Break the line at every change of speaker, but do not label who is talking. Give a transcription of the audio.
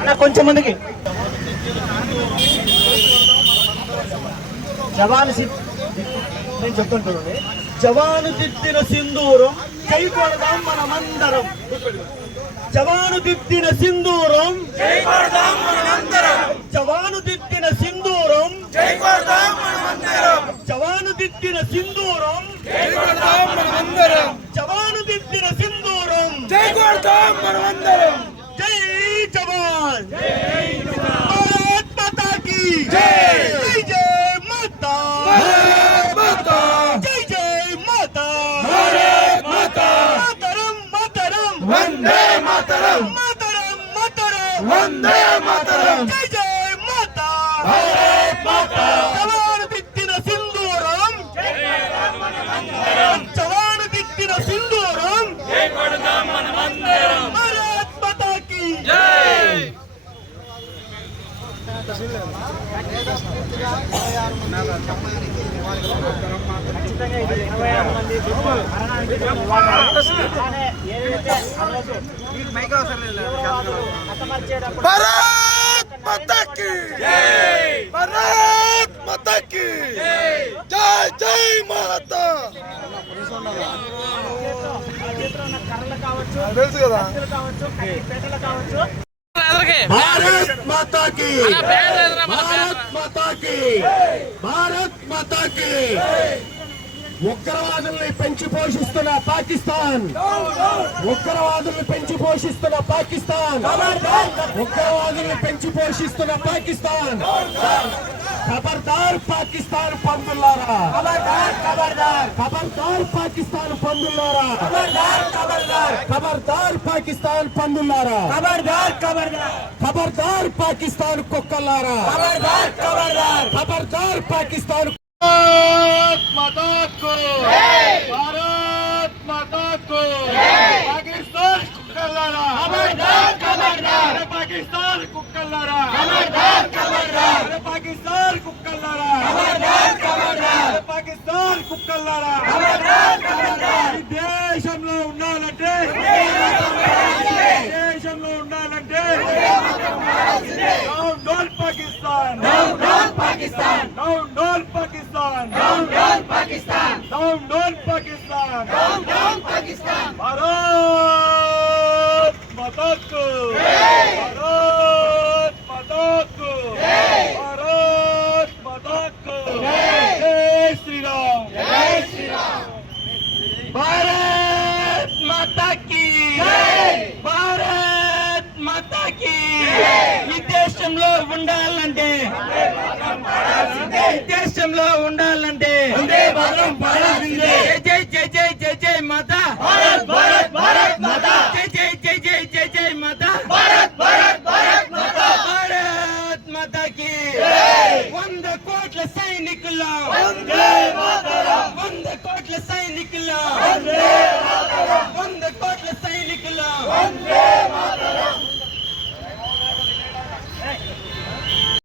అన్న కొంచెం మందికి. జవాన్ సి- నేను చెప్తుంటాను జవాను తిట్టిన సింధూరం కై కొడదాం మనమందరం. జవాను తిట్టిన సింధూరం జవాను తిట్టిన సింధూరం జవాను తిట్టిన సింధూరం జవాను తిట్టిన సింధూరం జై జవాన్ భారత్ మాతా కీ జై జై మాతా జై జై మాతా మాతరం మాతరం
వందే మాతరం
మాతరం మాతరం
వందే మాతరం
జై జై మాతా
భారత్ మాతా
జవాను తిట్టిన సింధూరం జవాను తిట్టిన సింధూరం భారత్ మాతా కీ
భారత్ మాతా కీ భారత్ మాతా కీ జై జై మాతా తెలుసు కదా भारत माता కీ ఉగ్రవాదుల్ని పెంచి పోషిస్తున్న పాకిస్తాన్. ఉగ్రవాదుల్ని పెంచి పోషిస్తున్న పాకిస్తాన్. ఉగ్రవాదుల్ని పెంచి పోషిస్తున్న పాకిస్తాన్. ఖబర్దార్ పాకిస్తాన్ పందులారా ఖబర్దార్ పాకిస్తాన్ పందులారా ఖబర్దార్ పాకిస్తాన్ పందులారా ఖబర్దార్ పాకిస్తాన్ కుక్కలారా ఖబర్దార్ పాకిస్తాన్ भारत माता को भारत माता को पाकिस्तान कुक्कलारा खबरदार खबरदार पाकिस्तान कुक्कलारा खबरदार खबरदार पाकिस्तान कुक्कलारा खबरदार खबरदार पाकिस्तान కుక్కలారా ఈ దేశంలో ఉండాలంటే దేశంలో ఉండాలంటే No, down Pakistan! No, down Pakistan! No, down Pakistan! No, down Pakistan! No, down Pakistan! No, down Pakistan! Bharat Mataku! Bharat Mataku! Bharat Mataku! Jai Sri Ram! Jai Sri Ram! Bharat Mataki! దేశంలో ఉండాలంటే ఈ దేశంలో ఉండాలంటే జై. జై జై జై జై మాతా. భారత్ భారత్ భారత్ మాతా. జై జై జై జై జై జై మాతా. భారత్ భారత్ భారత్ మాతా. భారత్ మాతా కీ వంద కోట్ల సైనికుల వందే మాతరం. వంద కోట్ల సైనికుల వందే